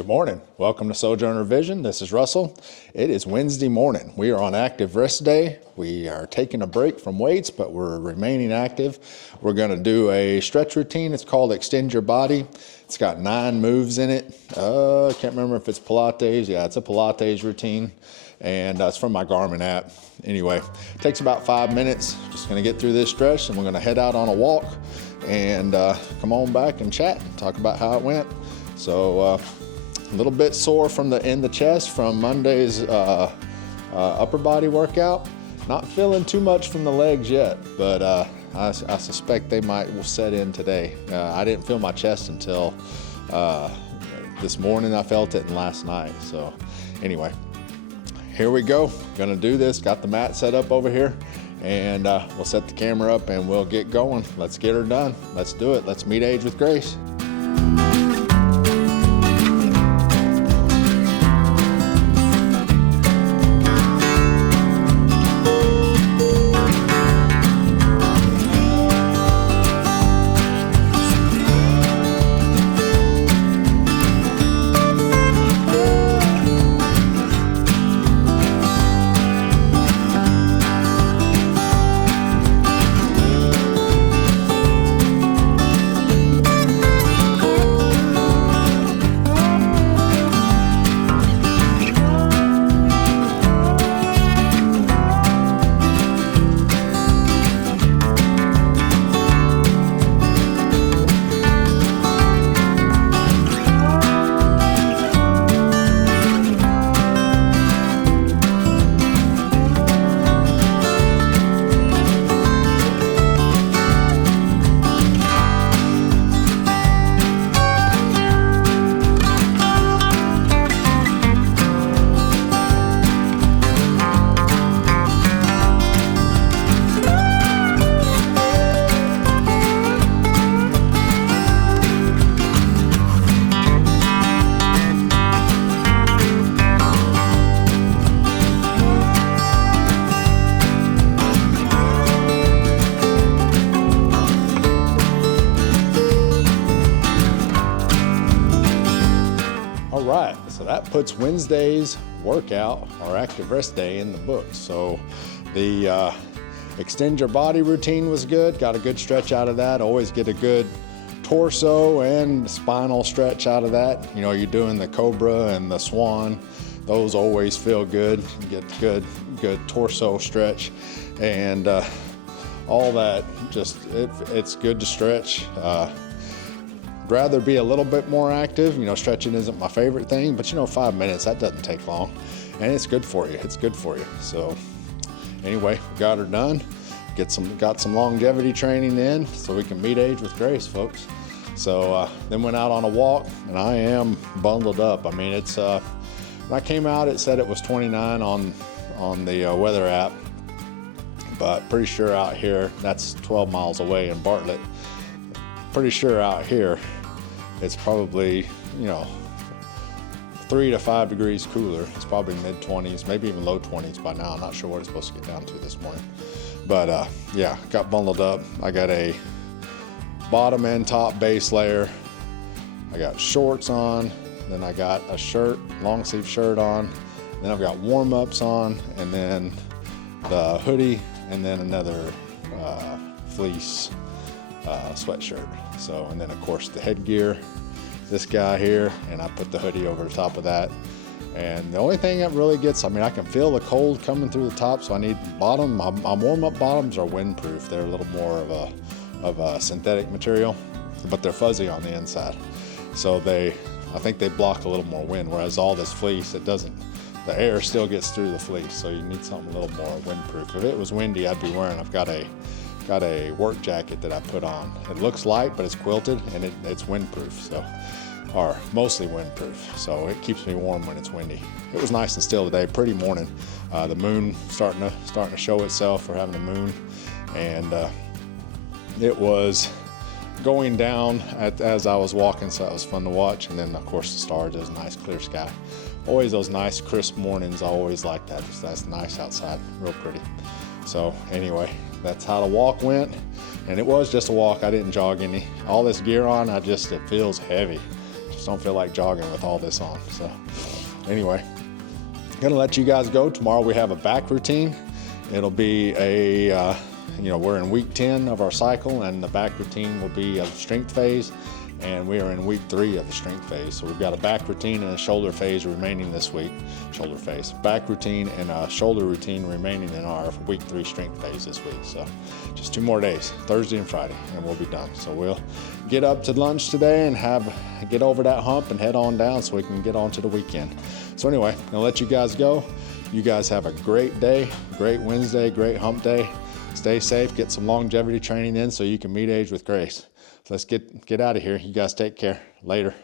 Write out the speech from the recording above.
Good morning. Welcome to Sojourner Vision. This is Russell. It is Wednesday morning. We are on active rest day. We are taking a break from weights, but we're remaining active. We're going to do a stretch routine. It's called Extend Your Body. It's got 9 moves in it. I can't remember if it's Pilates. Yeah, it's a Pilates routine, and it's from my Garmin app. Anyway, it takes about 5 minutes. Just going to get through this stretch, and we're going to head out on a walk and come on back and chat and talk about how it went. So, a little bit sore in the chest from Monday's upper body workout. Not feeling too much from the legs yet, but I suspect they will set in today. I didn't feel my chest until this morning. I felt it, and last night. So anyway, here we go. Gonna do this. Got the mat set up over here, and we'll set the camera up and we'll get going. Let's get her done. Let's do it. Let's meet age with grace. Right, so that puts Wednesday's workout or active rest day in the books. So the extend your body routine was good. Got a good stretch out of that. Always get a good torso and spinal stretch out of that. You know, you're doing the Cobra and the Swan. Those always feel good. You get good torso stretch, and all that. Just it's good to stretch. Rather be a little bit more active. You know, stretching isn't my favorite thing, but you know, 5 minutes, that doesn't take long, and it's good for you. It's good for you. So anyway, got her done. Got some longevity training in so we can meet age with grace, folks. So then went out on a walk, and I am bundled up. I mean, it's when I came out, it said it was 29 on the weather app, but pretty sure out here, that's 12 miles away in Bartlett. Pretty sure out here it's probably, you know, 3 to 5 degrees cooler. It's probably mid-20s, maybe even low 20s by now. I'm not sure what it's supposed to get down to this morning. But yeah, got bundled up. I got a bottom and top base layer. I got shorts on, then I got a shirt, long sleeve shirt on. Then I've got warm-ups on, and then the hoodie, and then another fleece sweatshirt. So, and then of course the headgear, this guy here, and I put the hoodie over the top of that. And the only thing that really gets, I mean, I can feel the cold coming through the top, so I need bottom. My warm-up bottoms are windproof. They're a little more of a synthetic material, but they're fuzzy on the inside. So I think they block a little more wind, whereas all this fleece, it doesn't. The air still gets through the fleece, so you need something a little more windproof. If it was windy, I'd be wearing, I've got a work jacket that I put on. It looks light, but it's quilted, and it's windproof, so, or mostly windproof, so it keeps me warm when it's windy. It was nice and still today, pretty morning. The moon starting to show itself. We're having a moon, and it was going down as I was walking, so that was fun to watch. And then of course the stars, it was a nice clear sky. Always those nice crisp mornings, I always like that. That's nice outside, real pretty. So anyway, that's how the walk went, and it was just a walk. I didn't jog any. All this gear on, it feels heavy. It Just don't feel like jogging with all this on. So anyway, gonna let you guys go. Tomorrow we have a back routine. It'll be a, we're in week 10 of our cycle, and the back routine will be a strength phase, and we are in week 3 of the strength phase. So we've got a back routine and a shoulder phase remaining this week. Shoulder phase, back routine and a shoulder routine remaining in our week 3 strength phase this week. So just 2 more days, Thursday and Friday, and we'll be done. So we'll get up to lunch today and get over that hump and head on down so we can get on to the weekend. So anyway, I'm gonna let you guys go. You guys have a great day, great Wednesday, great hump day. Stay safe, get some longevity training in so you can meet age with grace. Let's get out of here. You guys take care. Later.